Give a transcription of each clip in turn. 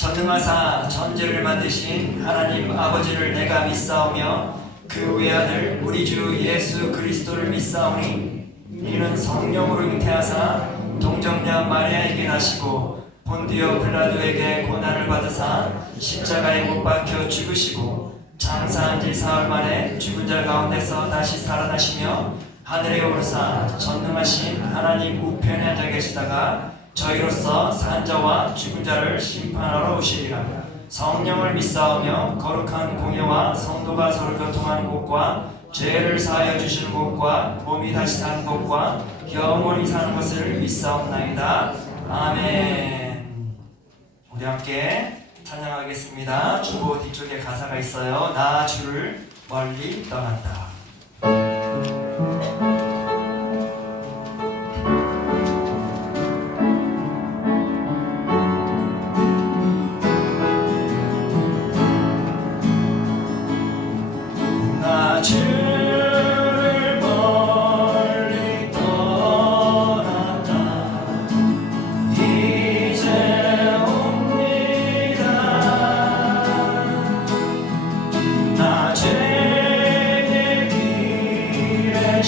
전능하사 전제를 만드신 하나님 아버지를 내가 믿사오며 그 외아들 우리 주 예수 그리스도를 믿사오니 이는 성령으로 잉태하사 동정녀 마리아에게 나시고 본디오 빌라도에게 고난을 받으사 십자가에 못 박혀 죽으시고 장사한 지 사흘 만에 죽은 자 가운데서 다시 살아나시며 하늘에 오르사 전능하신 하나님 우편에 앉아 계시다가 저희로서 산 자와 죽은 자를 심판하러 오시리라. 성령을 믿사오며 거룩한 공예와 성도가 서로 교통하는 곳과 죄를 사하여 주시는 곳과 몸이 다시 사는 곳과 영원히 사는 것을 믿사옵나이다. 아멘. 우리 함께 찬양하겠습니다. 주보 뒤쪽에 가사가 있어요. 나 주를 멀리 떠난다. 나 주를 멀리 떠났다. 이제 옵니다. 나 죄의 길에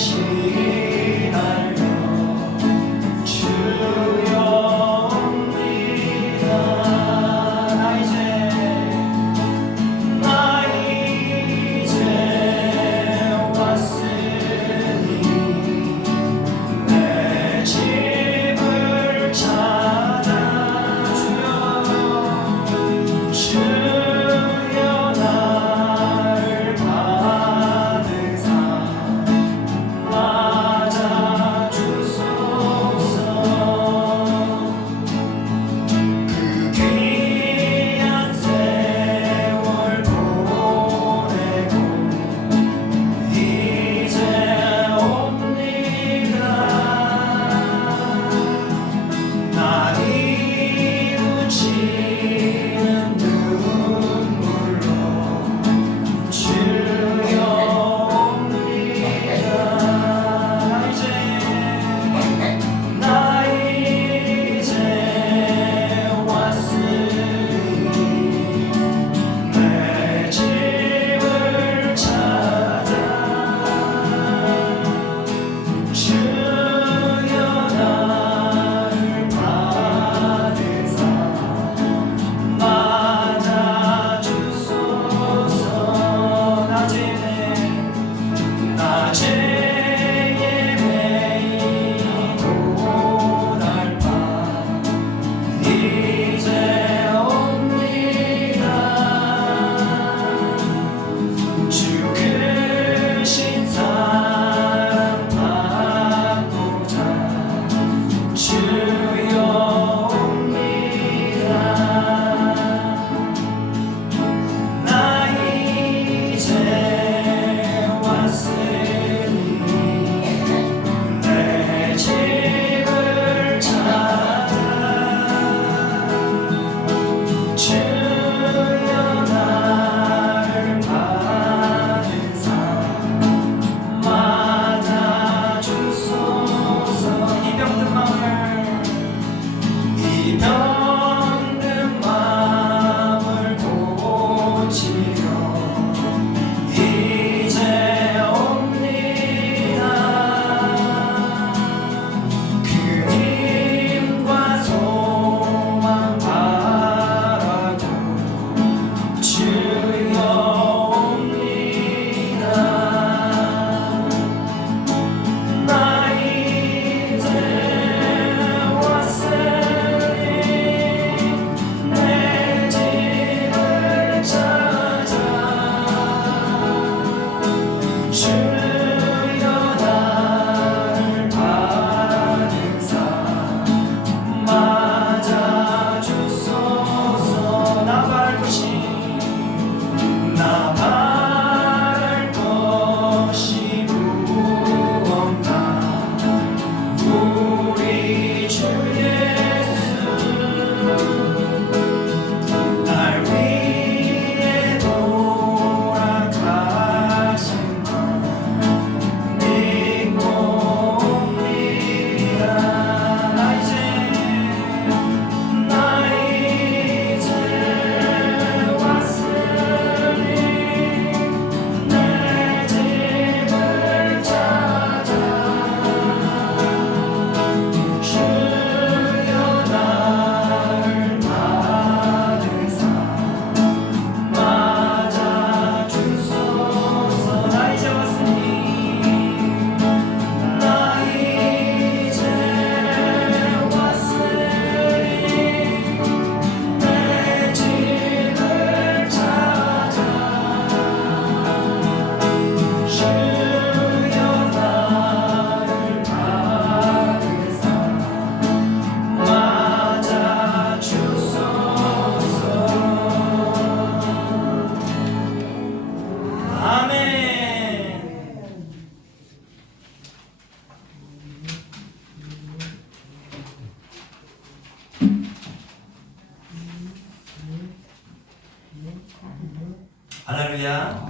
할렐루야.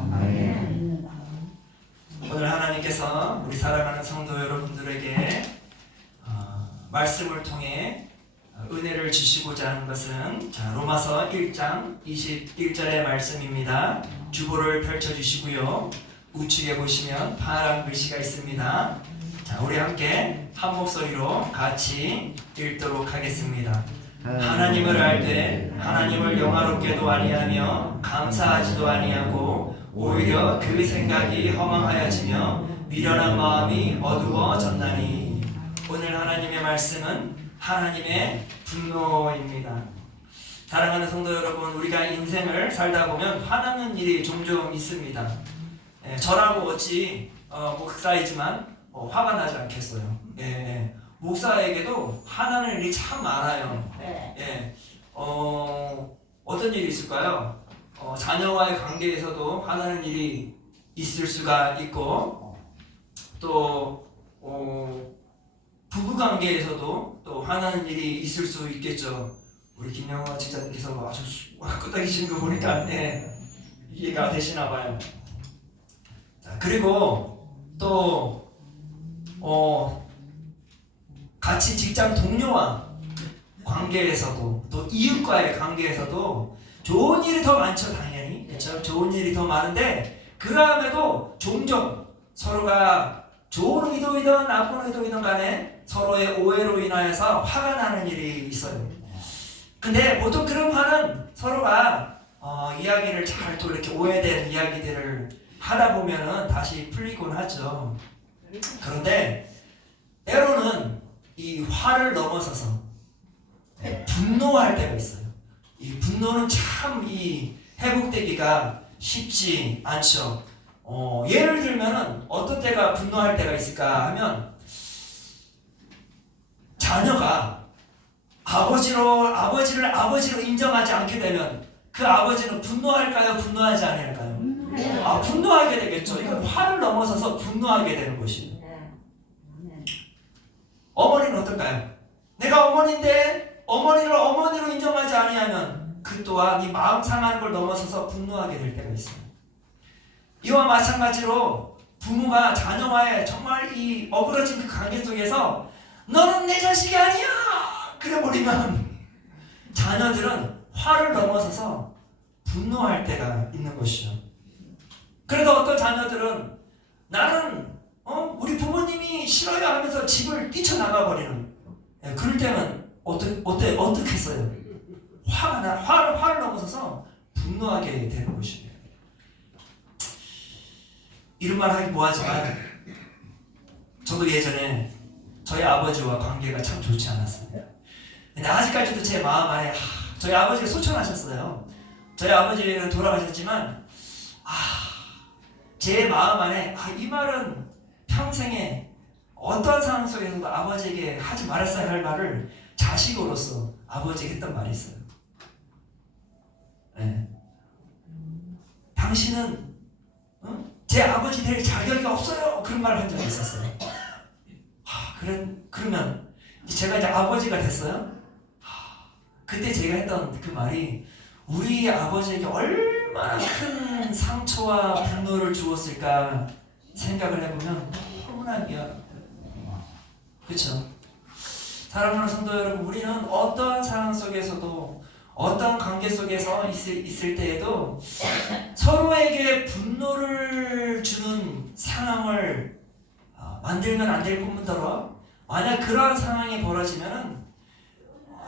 오늘 하나님께서 우리 사랑하는 성도 여러분들에게 말씀을 통해 은혜를 주시고자 하는 것은 로마서 1장 21절의 말씀입니다. 주보를 펼쳐주시고요. 우측에 보시면 파란 글씨가 있습니다. 우리 함께 한 목소리로 같이 읽도록 하겠습니다. 하나님을 알되 하나님을 영화롭게도 아니하며 감사하지도 아니하고 오히려 그 생각이 허망하여지며 미련한 마음이 어두워졌나니. 오늘 하나님의 말씀은 하나님의 분노입니다. 사랑하는 성도 여러분, 우리가 인생을 살다 보면 화나는 일이 종종 있습니다. 저라고 어찌 목사이지만 화가 나지 않겠어요. 목사에게도 화나는 일이 참 많아요. 어떤 일이 있을까요? 자녀와의 관계에서도 화나는 일이 있을 수가 있고, 또 부부 관계에서도 또 화나는 일이 있을 수 있겠죠. 우리 김영화 집사님께서 아주 끄덕이시는 거 보니까 이해가 되시나 봐요. 그리고 또 같이 직장 동료와 관계에서도, 또 이웃과의 관계에서도 좋은 일이 더 많죠. 당연히 그렇죠. 좋은 일이 더 많은데 그럼에도 종종 서로가 좋은 의도이든 나쁜 의도이든 간에 서로의 오해로 인하여서 화가 나는 일이 있어요. 근데 보통 그런 화는 서로가 이야기를 잘 또 이렇게 오해된 이야기들을 하다 보면은 다시 풀리곤 하죠. 그런데 때로는 이 화를 넘어서서 분노할 때가 있어요. 이 분노는 참 이 회복되기가 쉽지 않죠. 예를 들면은 어떤 때가 분노할 때가 있을까 하면, 자녀가 아버지를 아버지로 인정하지 않게 되면 그 아버지는 분노할까요? 분노하지 않을까요? 분노하게 되겠죠. 이건 화를 넘어서서 분노하게 되는 것이에요. 어머니는 어떨까요? 내가 어머니인데 어머니를 어머니로 인정하지 아니하면 그 또한 이 마음 상하는 걸 넘어서서 분노하게 될 때가 있어요. 이와 마찬가지로 부모가 자녀와의 정말 이 어그러진 그 관계 속에서 너는 내 자식이 아니야! 그래버리면 자녀들은 화를 넘어서서 분노할 때가 있는 것이죠. 그래서 어떤 자녀들은 나는 우리 부모님이 싫어요 하면서 집을 뛰쳐나가버리는, 그럴 때는 어떻게 했어요? 화를 넘어서서 분노하게 되는 것입니다. 이런 말 하기 뭐하지만 저도 예전에 저희 아버지와 관계가 참 좋지 않았습니다. 근데 아직까지도 제 마음 안에 저희 아버지가 소천하셨어요. 저희 아버지는 돌아가셨지만 제 마음 안에 이 말은 평생에 어떠한 상황 속에서도 아버지에게 하지 말았어야 할 말을 자식으로서 아버지에게 했던 말이 있어요. 당신은 제 아버지 될 자격이 없어요. 그런 말을 한 적이 있었어요. 그러면 제가 이제 아버지가 됐어요. 그때 제가 했던 그 말이 우리 아버지에게 얼마나 큰 상처와 분노를 주었을까 생각을 해보면 너무나 미안합니다. 그렇죠? 사랑하는 성도 여러분, 우리는 어떠한 상황 속에서도 어떤 관계 속에서 있을 때에도 서로에게 분노를 주는 상황을 만들면 안 될 뿐더러, 만약 그러한 상황이 벌어지면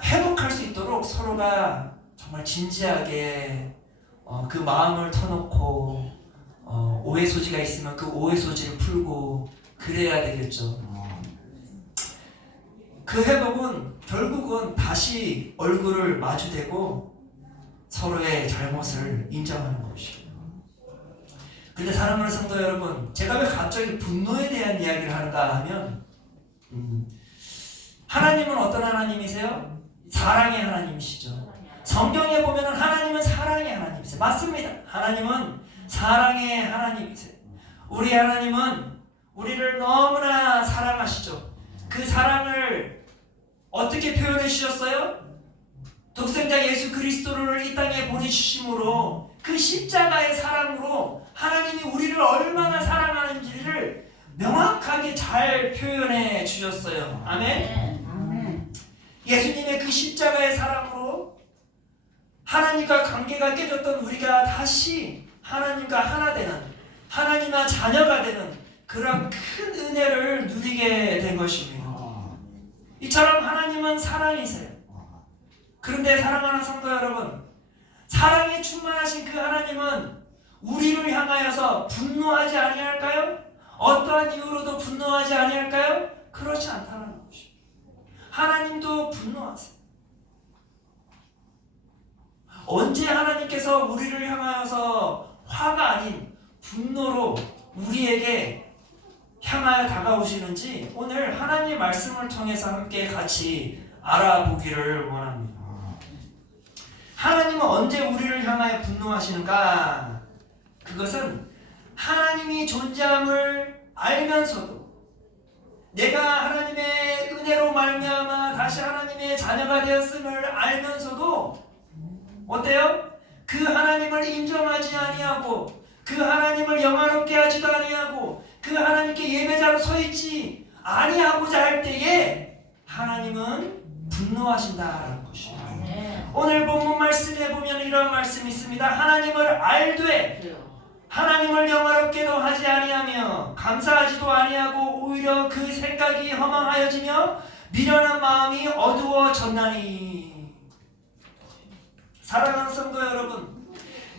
회복할 수 있도록 서로가 정말 진지하게 그 마음을 터놓고 오해 소지가 있으면 그 오해 소지를 풀고 그래야 되겠죠. 그 회복은 결국은 다시 얼굴을 마주대고 서로의 잘못을 인정하는 것이에요. 근데 사랑하는 성도 여러분, 제가 왜 갑자기 분노에 대한 이야기를 하는가 하면, 하나님은 어떤 하나님이세요? 사랑의 하나님이시죠. 성경에 보면 하나님은 사랑의 하나님이세요. 맞습니다. 하나님은 사랑의 하나님이세요. 우리 하나님은 우리를 너무나 사랑하시죠. 그 사랑을 어떻게 표현해 주셨어요? 독생자 예수 그리스도를 이 이 땅에 보내주심으로 그 십자가의 사랑으로 하나님이 우리를 얼마나 사랑하는지를 명확하게 잘 표현해 주셨어요. 아멘. 예수님의 그 십자가의 사랑으로 하나님과 관계가 깨졌던 우리가 다시 하나님과 하나 되는, 하나님과 자녀가 되는 그런 큰 은혜를 누리게 된 것입니다. 이처럼 하나님은 사랑이세요. 그런데 사랑하는 성도 여러분, 사랑에 충만하신 그 하나님은 우리를 향하여서 분노하지 아니할까요? 어떠한 이유로도 분노하지 아니할까요? 그렇지 않다는 것입니다. 하나님도 분노하세요. 언제 하나님께서 우리를 향하여서 화가 아닌 분노로 우리에게 향하여 다가오시는지 오늘 하나님의 말씀을 통해서 함께 같이 알아보기를 원합니다. 하나님은 언제 우리를 향하여 분노하시는가? 그것은 하나님이 존재함을 알면서도 내가 하나님의 은혜로 말미암아 다시 하나님의 자녀가 되었음을 알면서도 어때요? 그 하나님을 인정하지 아니하고 그 하나님을 영화롭게 하지도 아니하고 그 하나님께 예배자로 서 있지 아니하고자 할 때에 하나님은 분노하신다라는 것입니다. 오늘 본문 말씀에 보면 이런 말씀이 있습니다. 하나님을 알되 하나님을 영화롭게도 하지 아니하며 감사하지도 아니하고 오히려 그 생각이 허망하여지며 미련한 마음이 어두워졌나니. 사랑하는 성도 여러분,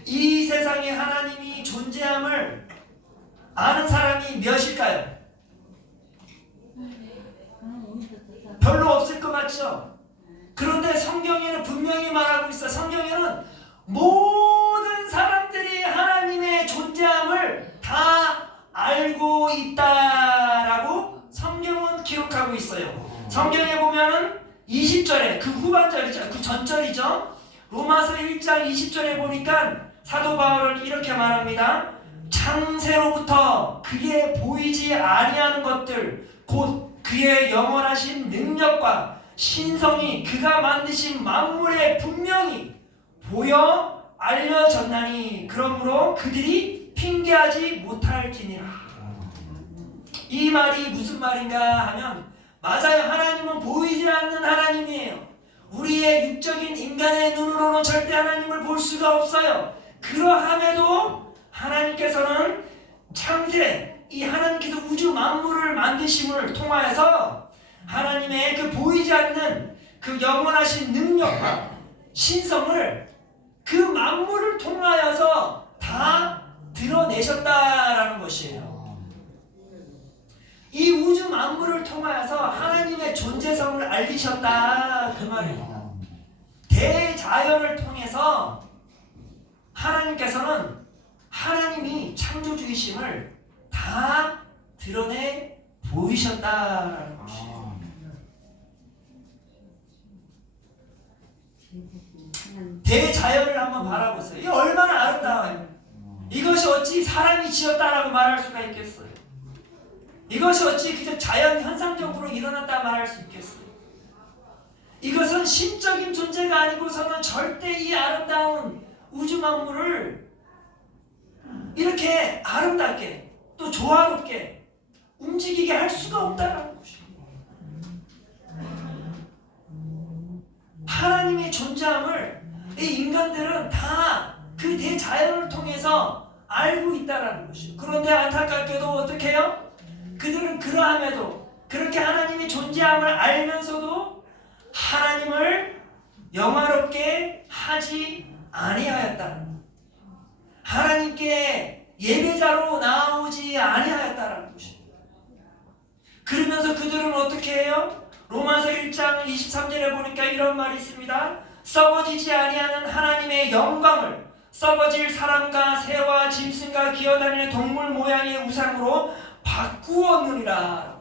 이 세상에 하나님이 존재함을 아는 사람이 몇일까요? 별로 없을 것 같죠? 그런데 성경에는 분명히 말하고 있어. 성경에는 모든 사람들이 하나님의 존재함을 다 알고 있다라고 성경은 기록하고 있어요. 성경에 보면은 20절에 그 후반절이죠. 그 전절이죠. 로마서 1장 20절에 보니까 사도 바울은 이렇게 말합니다. 창세로부터 그의 보이지 아니하는 것들 곧 그의 영원하신 능력과 신성이 그가 만드신 만물에 분명히 보여 알려졌나니 그러므로 그들이 핑계하지 못할지니라. 이 말이 무슨 말인가 하면 맞아요. 하나님은 보이지 않는 하나님이에요. 우리의 육적인 인간의 눈으로는 절대 하나님을 볼 수가 없어요. 그러함에도 하나님께서는 창세, 이 하나님께서 우주 만물을 만드심을 통하여서 하나님의 그 보이지 않는 그 영원하신 능력과 신성을 그 만물을 통하여서 다 드러내셨다라는 것이에요. 이 우주 만물을 통하여서 하나님의 존재성을 알리셨다 그 말입니다. 대자연을 통해서 하나님께서는 하나님이 창조주이심을 다 드러내 보이셨다라는 것이에요. 대자연을 한번 바라보세요. 이게 얼마나 아름다워요. 이것이 어찌 사람이 지었다라고 말할 수가 있겠어요? 이것이 어찌 그저 자연 현상적으로 일어났다 말할 수 있겠어요? 이것은 신적인 존재가 아니고서는 절대 이 아름다운 우주 만물을 이렇게 아름답게 또 조화롭게 움직이게 할 수가 없다라는 것입니다. 하나님의 존재함을 이 인간들은 다 그 대자연을 통해서 알고 있다라는 것이에요. 그런데 안타깝게도 어떻게 해요? 그들은 그러함에도 그렇게 하나님의 존재함을 알면서도 하나님을 영화롭게 하지 아니하였다. 하나님께 예배자로 나오지 아니하였다라는 것입니다. 그러면서 그들은 어떻게 해요? 로마서 1장 23절에 보니까 이런 말이 있습니다. 썩어지지 아니하는 하나님의 영광을 썩어질 사람과 새와 짐승과 기어다니는 동물 모양의 우상으로 바꾸었느니라.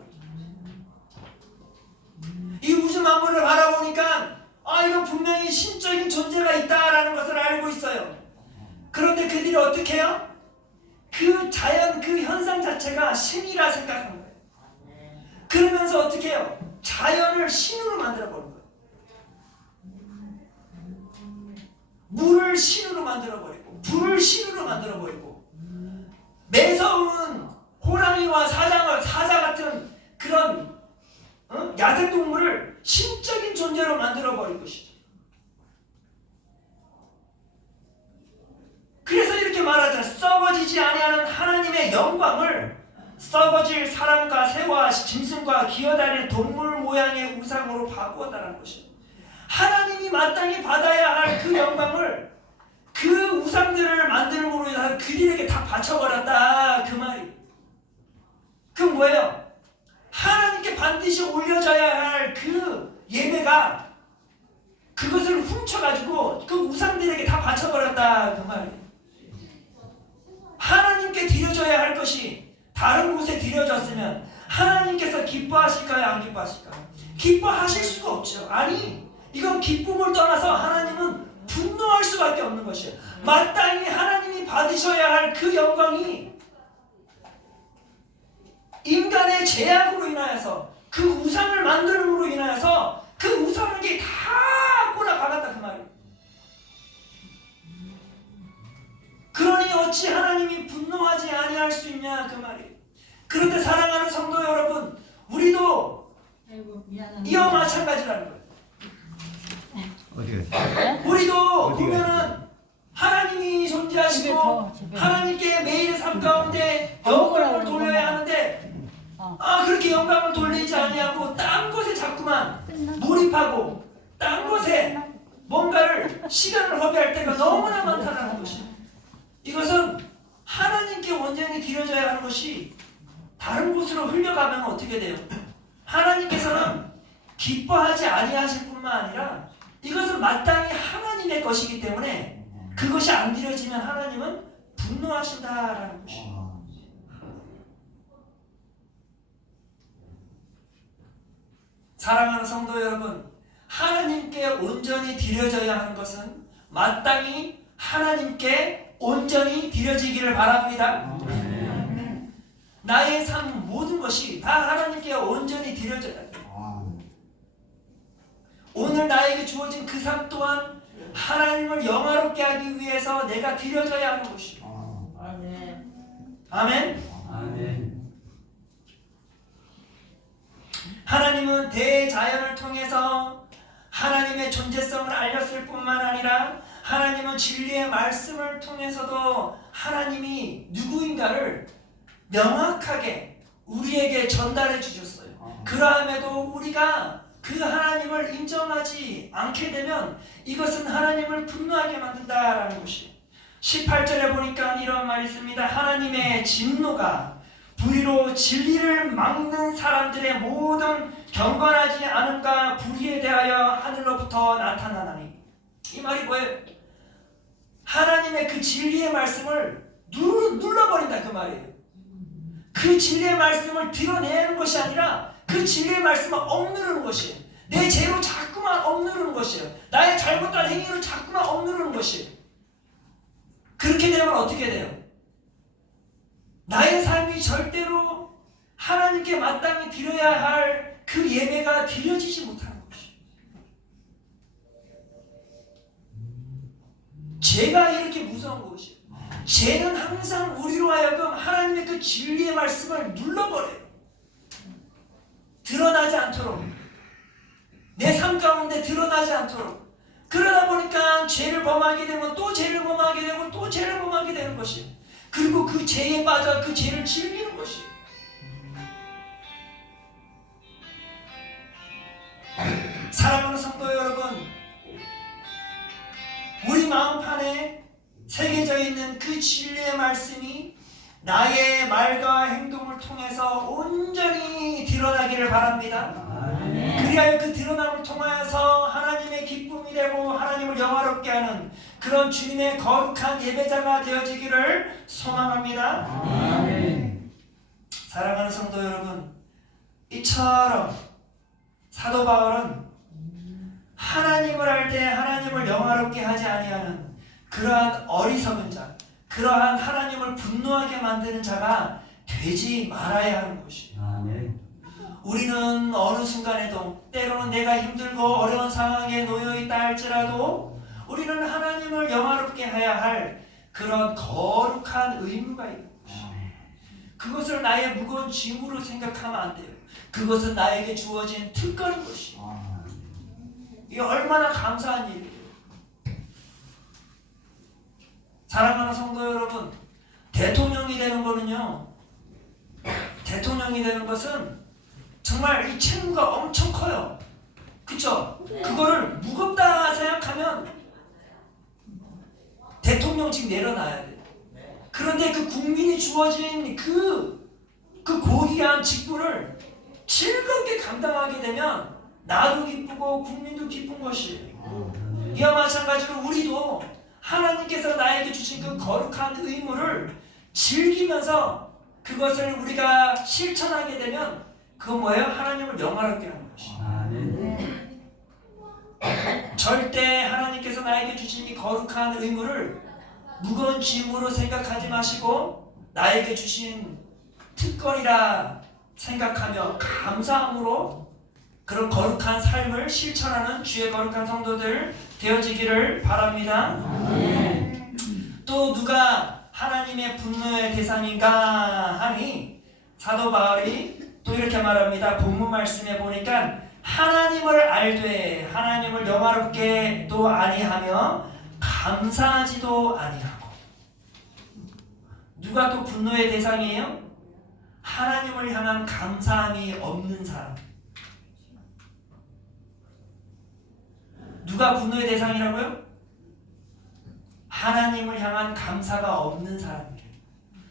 이 우주 만물을 바라보니까 이거 분명히 신적인 존재가 있다라는 것을 알고 있어요. 그런데 그들이 어떻게 해요? 그 자연, 그 현상 자체가 신이라 생각한 거예요. 그러면서 어떻게 해요? 자연을 신으로 만들어 버린 거예요. 물을 물을 신으로 만들어버리고 불을 신으로 만들어버리고 매서운 호랑이와 사자 같은 그런 야생동물을 신적인 존재로 만들어버린 것이죠. 그래서 이렇게 말하잖아요. 썩어지지 아니하는 하나님의 영광을 썩어질 사람과 새와 짐승과 기어다니는 동물 모양의 우상으로 바꾸었다는 것이에요. 하나님이 마땅히 받아야 할 그 영광을 그 우상들을 만들므로 인해서 그들에게 다 바쳐버렸다, 그 말이. 그 뭐예요? 하나님께 반드시 올려져야 할 그 예배가 그것을 훔쳐가지고 그 우상들에게 다 바쳐버렸다, 그 말이에요. 하나님께 드려져야 할 것이 다른 곳에 드려졌으면 하나님께서 기뻐하실까요? 안 기뻐하실까요? 기뻐하실 수가 없죠. 아니, 이건 기쁨을 떠나서 하나님은 분노할 수밖에 없는 것이에요. 마땅히 하나님이 받으셔야 할 그 영광이 인간의 죄악으로 인하여서 그 우상을 만들므로 인하여서 그 우상에게 다 꼬라박았다, 그 말이에요. 그러니 어찌 하나님이 분노하지 아니할 수 있냐, 그 말이에요. 그런데 사랑하는 성도 여러분, 우리도 이와 마찬가지라는 거예요. 우리도 보면은 하나님이 존재하시고 하나님께 매일의 삶 가운데 영광을 돌려야 하는데 그렇게 영광을 돌리지 아니하고 딴 것에 자꾸만 몰입하고 딴 것에 뭔가를 시간을 허비할 때가 너무나 많다는 것이에요. 이것은 하나님께 온전히 드려져야 하는 것이 다른 곳으로 흘려가면 어떻게 돼요? 하나님께서는 기뻐하지 아니하실 뿐만 아니라 이것은 마땅히 하나님의 것이기 때문에 그것이 안 드려지면 하나님은 분노하신다라는 것이에요. 사랑하는 성도 여러분, 하나님께 온전히 드려져야 하는 것은 마땅히 하나님께 온전히 드려지기를 바랍니다. 나의 삶 모든 것이 다 하나님께 온전히 드려져야 합니다. 오늘 나에게 주어진 그 삶 또한 하나님을 영화롭게 하기 위해서 내가 드려져야 하는 것이요. 아멘. 아멘. 하나님은 대자연을 통해서 하나님의 존재성을 알렸을 뿐만 아니라 하나님은 진리의 말씀을 통해서도 하나님이 누구인가를 명확하게 우리에게 전달해 주셨어요. 그러함에도 우리가 그 하나님을 인정하지 않게 되면 이것은 하나님을 분노하게 만든다라는 것이에요. 18절에 보니까 이런 말이 있습니다. 하나님의 진노가 불의로 진리를 막는 사람들의 모든 경건하지 않음과 불의에 대하여 하늘로부터 나타나나니. 이 말이 뭐예요? 하나님의 그 진리의 말씀을 눌러버린다, 그 말이에요. 그 진리의 말씀을 드러내는 것이 아니라 그 진리의 말씀을 억누르는 것이에요. 내 죄로 자꾸만 억누르는 것이에요. 나의 잘못된 행위를 자꾸만 억누르는 것이에요. 그렇게 되면 어떻게 돼요? 나의 삶이 절대로 하나님께 마땅히 드려야 할 그 예배가 드려지지 못하는 것이에요. 죄가 이렇게 무서운 것이에요. 죄는 항상 우리로 하여금 하나님의 그 진리의 말씀을 눌러버려요. 드러나지 않도록, 내 삶 가운데 드러나지 않도록. 그러다 보니까 죄를 범하게 되면 또 죄를 범하게 되고 또 죄를 범하게 되는 것이에요. 그리고 그 죄에 빠져 그 죄를 즐기는 것이에요. 사랑하는 성도 여러분, 우리 마음판에 새겨져 있는 그 진리의 말씀이 나의 말과 행동을 통해서 온전히 드러나기를 바랍니다. 그리하여 그 드러남을 통하여서 하나님의 기쁨이 되고 하나님을 영화롭게 하는 그런 주님의 거룩한 예배자가 되어지기를 소망합니다. 사랑하는 성도 여러분, 이처럼 사도 바울은 하나님을 할 때 하나님을 영화롭게 하지 아니하는 그러한 어리석은 자, 그러한 하나님을 분노하게 만드는 자가 되지 말아야 하는 것이에요. 우리는 어느 순간에도 때로는 내가 힘들고 어려운 상황에 놓여 있다 할지라도 우리는 하나님을 영화롭게 수행해야 할 그런 거룩한 의무가 있는 것이에요. 그것을 나의 무거운 짐으로 생각하면 안 돼요. 그것은 나에게 주어진 특권인 것이에요. 이게 얼마나 감사한 일이에요. 사랑하는 성도 여러분, 대통령이 되는 거는요, 대통령이 되는 것은 정말 이 책무가 엄청 커요. 그쵸? 그거를 무겁다 생각하면 대통령직 내려놔야 돼요. 그런데 그 국민이 주어진 그 고귀한 직분을 즐겁게 감당하게 되면 나도 기쁘고 국민도 기쁜 것이에요. 이와 마찬가지로 우리도 하나님께서 나에게 주신 그 거룩한 의무를 즐기면서 그것을 우리가 실천하게 되면 그건 뭐예요? 하나님을 영화롭게 하는 것이에요. 절대 하나님께서 나에게 주신 이 거룩한 의무를 무거운 짐으로 생각하지 마시고 나에게 주신 특권이라 생각하며 감사함으로 그런 거룩한 삶을 실천하는 주의 거룩한 성도들 되어지기를 바랍니다. 또 누가 하나님의 분노의 대상인가 하니 사도 바울이 또 이렇게 말합니다. 본문 말씀에 보니까 하나님을 알되 하나님을 영화롭게 또 아니하며 감사하지도 아니하고. 누가 또 분노의 대상이에요? 하나님을 향한 감사함이 없는 사람. 누가 분노의 대상이라고요? 하나님을 향한 감사가 없는 사람이에요.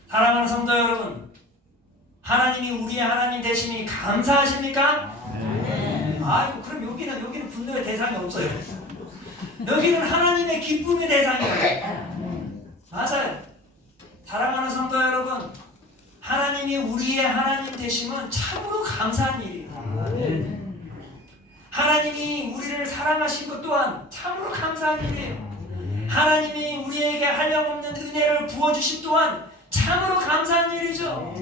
사랑하는 성도 여러분, 하나님이 우리의 하나님 되시니 감사하십니까? 네. 아이고, 그럼 여기는 분노의 대상이 없어요. 여기는 하나님의 기쁨의 대상이에요. 맞아요. 사랑하는 성도 여러분, 하나님이 우리의 하나님 되심은 참으로 감사한 일이에요. 하나님이 우리를 사랑하신 것 또한 참으로 감사한 일이에요. 하나님이 우리에게 한량없는 은혜를 부어주신 또한 참으로 감사한 일이죠.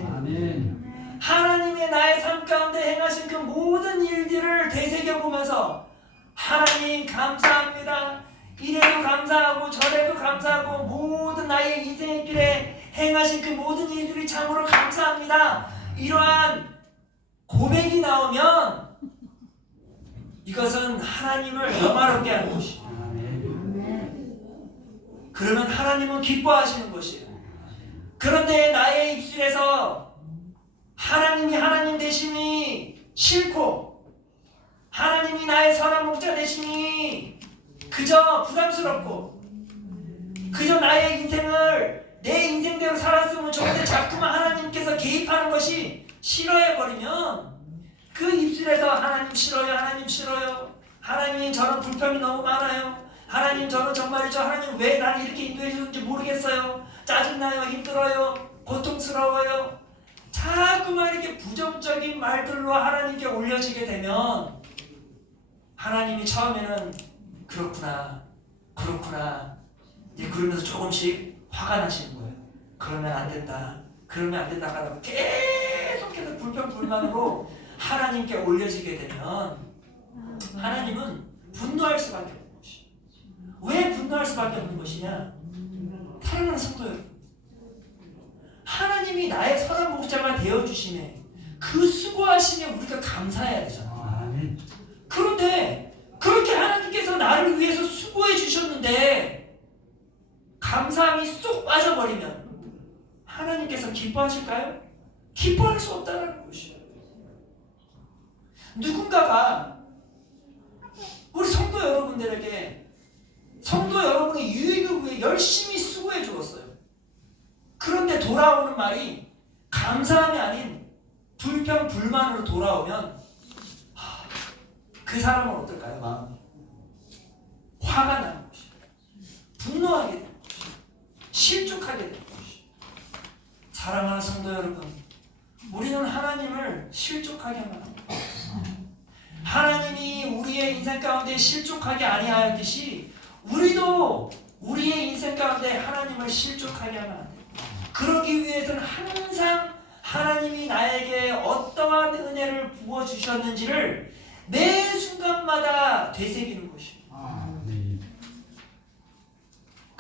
하나님의 나의 삶 가운데 행하신 그 모든 일들을 되새겨보면서 하나님 감사합니다. 이래도 감사하고 저래도 감사하고 모든 나의 인생의 길에 행하신 그 모든 일들이 참으로 감사합니다. 이러한 고백이 나오면 이것은 하나님을 영화롭게 하는 것이에요. 그러면 하나님은 기뻐하시는 것이에요. 그런데 나의 입술에서 하나님이 하나님 되심이 싫고 하나님이 나의 선한 목자 되심이 그저 부담스럽고 그저 나의 인생을 내 인생대로 살았으면 좋은데 자꾸만 하나님께서 개입하는 것이 싫어해버리면 그 입술에서 하나님 싫어요, 하나님 싫어요, 하나님 저는 불평이 너무 많아요, 하나님 저는 정말이죠, 하나님 왜 나를 이렇게 인도해 주는지 모르겠어요, 짜증나요, 힘들어요, 고통스러워요, 자꾸만 이렇게 부정적인 말들로 하나님께 올려지게 되면 하나님이 처음에는 그렇구나 이제 그러면서 조금씩 화가 나시는 거예요. 그러면 안 된다, 그러면 안 된다 하라고 계속해서 불평불만으로 하나님께 올려지게 되면 하나님은 분노할 수밖에 없는 것이에요. 왜 분노할 수밖에 없는 것이냐? 사랑하는 성도 여러분, 하나님이 나의 선한 목자가 되어주시네, 그 수고하시네 우리가 감사해야 되잖아. 그런데 그렇게 하나님께서 나를 위해서 수고해 주셨는데 감사함이 쏙 빠져버리면 하나님께서 기뻐하실까요? 기뻐할 수 없다는 것이에요. 누군가가 우리 성도 여러분들에게 성도 여러분의 유익을 위해 열심히 수고해 주었어요. 그런데 돌아오는 말이 감사함이 아닌 불평, 불만으로 돌아오면 그 사람은 어떨까요? 마음이 화가 나는 것이에요. 분노하게 되는 것이에요. 실족하게 되는 것이에요. 사랑하는 성도 여러분, 우리는 하나님을 실족하게 하면 안 됩니다. 하나님이 우리의 인생 가운데 실족하게 아니하였듯이 우리도 우리의 인생 가운데 하나님을 실족하게 하면 안 돼요. 그러기 위해서는 항상 하나님이 나에게 어떠한 은혜를 부어주셨는지를 매 순간마다 되새기는 것이에요.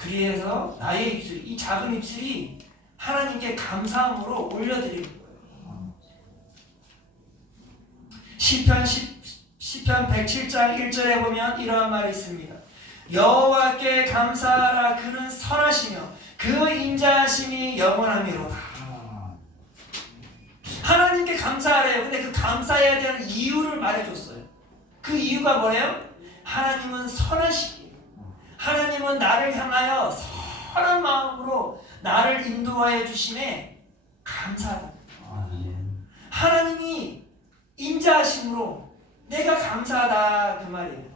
그래서 나의 입술, 이 작은 입술이 하나님께 감사함으로 올려드리는 거예요. 시편 107장 1절에 보면 이러한 말이 있습니다. 여호와께 감사하라. 그는 선하시며 그 인자하심이 영원하미로다. 하나님께 감사하래요. 근데 그 감사해야 되는 이유를 말해줬어요. 그 이유가 뭐예요? 하나님은 선하시기에, 하나님은 나를 향하여 선한 마음으로 나를 인도하여 주심에 감사하다. 하나님이 인자하심으로 내가 감사하다, 그 말이에요.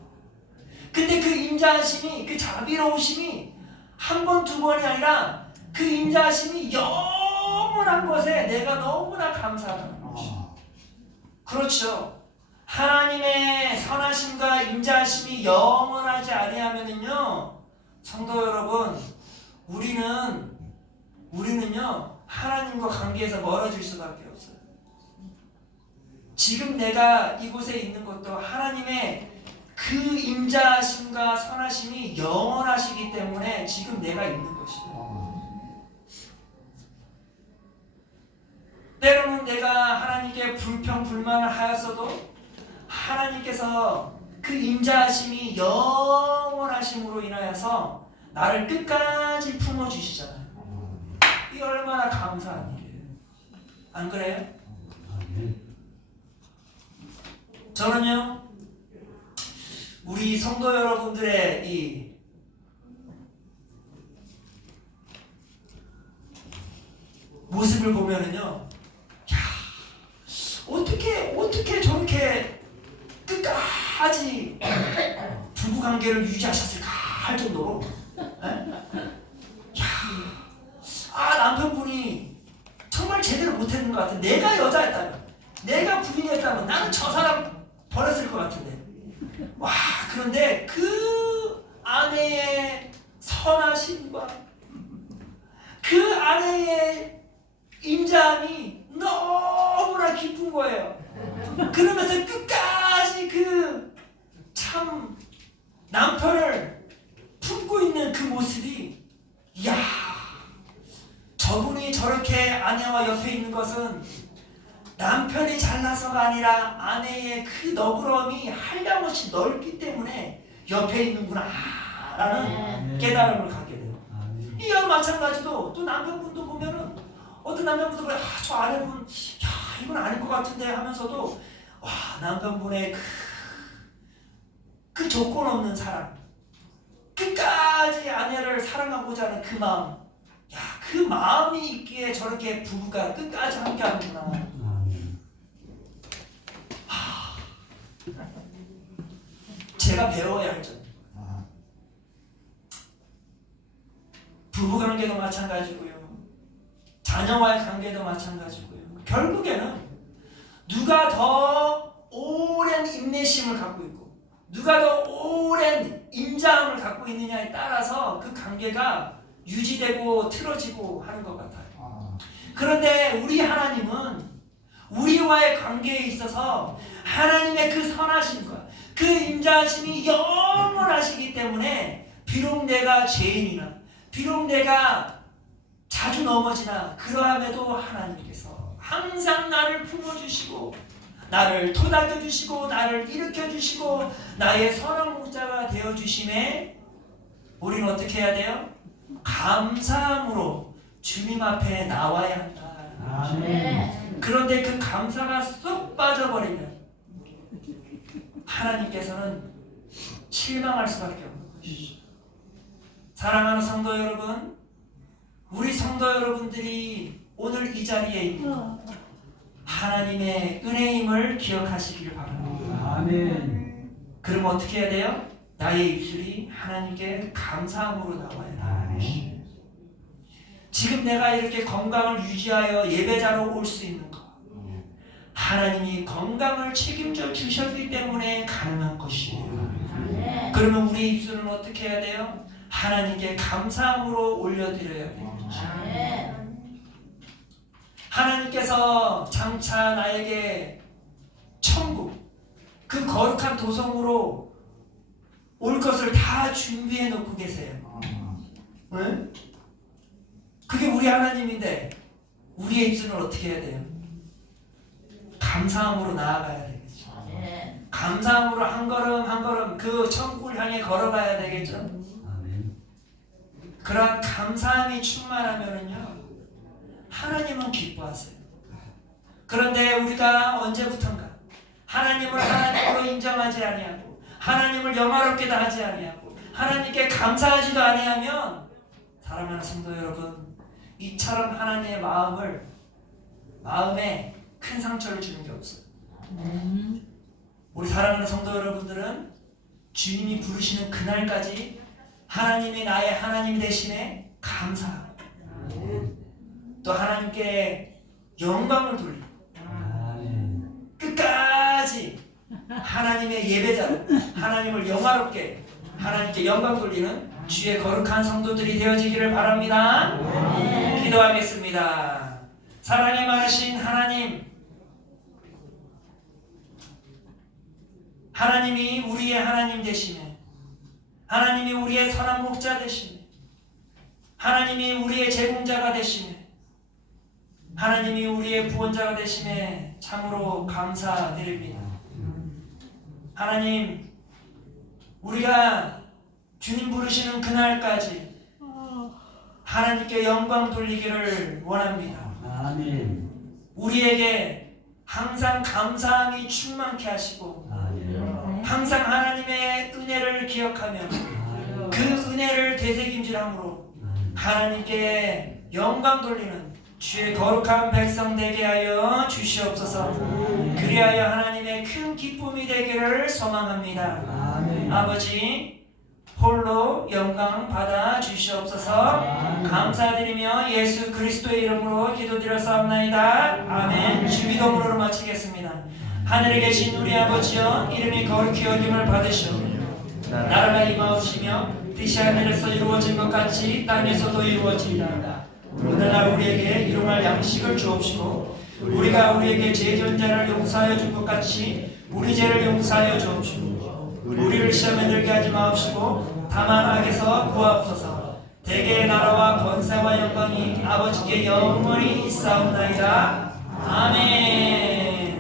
근데 그 인자하심이, 그 자비로우심이 한 번, 두 번이 아니라 그 인자하심이 영원한 것에 내가 너무나 감사하다는 것이죠. 그렇죠. 하나님의 선하심과 인자하심이 영원하지 아니하면은요, 성도 여러분, 우리는요 하나님과 관계에서 멀어질 수밖에 없어요. 지금 내가 이곳에 있는 것도 하나님의 그 인자하심과 선하심이 영원하시기 때문에 지금 내가 있는 것이에요. 때로는 내가 하나님께 불평 불만을 하였어도 하나님께서 그 인자하심이 영원하심으로 인하여서 나를 끝까지 품어주시잖아요. 이 얼마나 감사한 일이에요. 안 그래요? 저는요, 우리 성도 여러분들의 이 모습을 보면은요, 야, 어떻게 저렇게 끝까지 부부 관계를 유지하셨을까 할 정도로, 남편분이 정말 제대로 못했는 것 같아. 내가 여자였다면, 내가 부인이었다면 나는 저 사람 버렸을 것 같은데. 와, 그런데 그 아내의 선하심과 그 아내의 인자함이 너무나 기쁜 거예요. 그러면서 끝까지 그 참 남편을 품고 있는 그 모습이, 이야, 저분이 저렇게 아내와 옆에 있는 것은 남편이 잘나서가 아니라 아내의 그 너그러움이 한량없이 넓기 때문에 옆에 있는구나 라는 깨달음을 갖게 돼요. 이와 마찬가지로 또 남편분도 보면은, 어떤 남편분도 그래, 저 아내분 이건 아닐 것 같은데 하면서도, 와, 남편분의 그 조건 없는 사랑, 끝까지 아내를 사랑하고자 하는 그 마음, 그 마음이 있기에 저렇게 부부가 끝까지 함께 하는구나. 제가 배워야 할 점. 부부관계도 마찬가지고요, 자녀와의 관계도 마찬가지고요. 결국에는 누가 더 오랜 인내심을 갖고 있고 누가 더 오랜 인자함을 갖고 있느냐에 따라서 그 관계가 유지되고 틀어지고 하는 것 같아요. 그런데 우리 하나님은 우리와의 관계에 있어서 하나님의 그 선하심과 그 인자하심이 영원하시기 때문에 비록 내가 죄인이나 비록 내가 자주 넘어지나 그러함에도 하나님께서 항상 나를 품어주시고 나를 토닥여주시고 나를 일으켜주시고 나의 선한 목자가 되어주심에 우리는 어떻게 해야 돼요? 감사함으로 주님 앞에 나와야 한다. 아멘. 그런데 그 감사가 쏙 빠져버리면 하나님께서는 실망할 수밖에 없는 것이죠. 사랑하는 성도 여러분, 우리 성도 여러분들이 오늘 이 자리에 있는 하나님의 은혜임을 기억하시길 바랍니다. 아멘. 그럼 어떻게 해야 돼요? 나의 입술이 하나님께 감사함으로 나와야 돼요. 지금 내가 이렇게 건강을 유지하여 예배자로 올 수 있는 것, 하나님이 건강을 책임져 주셨기 때문에 가능한 것이에요. 그러면 우리 입술은 어떻게 해야 돼요? 하나님께 감사함으로 올려드려야 돼요. 하나님께서 장차 나에게 천국, 그 거룩한 도성으로 올 것을 다 준비해 놓고 계세요. 응? 그게 우리 하나님인데 우리의 입술은 어떻게 해야 돼요? 감사함으로 나아가야 되겠죠. 감사함으로 한 걸음 한 걸음 그 천국을 향해 걸어가야 되겠죠. 그런 감사함이 충만하면은요, 하나님은 기뻐하세요. 그런데 우리가 언제부턴가 하나님을 하나님으로 인정하지 아니하고 하나님을 영화롭게도 하지 아니하고 하나님께 감사하지도 아니하면, 사랑하는 성도 여러분, 이처럼 하나님의 마음에 큰 상처를 주는 게 없어요. 우리 사랑하는 성도 여러분들은 주님이 부르시는 그날까지 하나님이 나의 하나님 대신에 감사하고 또 하나님께 영광을 돌리고 끝까지 하나님의 예배자로 하나님을 영화롭게 하나님께 영광 돌리는 주의 거룩한 성도들이 되어지기를 바랍니다. 기도하겠습니다. 사랑이 많으신 하나님이 우리의 하나님 되시네. 하나님이 우리의 선한 목자 되시네. 하나님이 우리의 제공자가 되시네. 하나님이 우리의 구원자가 되시네. 참으로 감사드립니다. 하나님, 우리가 주님 부르시는 그날까지 하나님께 영광 돌리기를 원합니다. 아멘. 우리에게 항상 감사함이 충만케 하시고 항상 하나님의 은혜를 기억하며 그 은혜를 되새김질함으로 하나님께 영광 돌리는 주의 거룩한 백성 되게 하여 주시옵소서. 그리하여 하나님의 큰 기쁨이 되기를 소망합니다. 아버지, 홀로 영광 받아 주시옵소서. 감사드리며 예수 그리스도의 이름으로 기도드렸사옵나이다. 아멘. 주기도문으로 마치겠습니다. 하늘에 계신 우리 아버지여, 이름이 거룩히 여김을 받으시오며 나라가 임하옵시며 뜻이 하늘에서 이루어진 것 같이 땅에서도 이루어지리이다. 오늘날 우리에게 일용할 양식을 주옵시고 우리가 우리에게 죄 지은 자를 용서하여 준 것 같이 우리 죄를 용서하여 주옵시고 우리를 시험에 들게 하지 마옵시고 다만 악에서 구하옵소서. 대개의 나라와 권세와 영광이 아버지께 영원히 있사옵나이다. 아멘.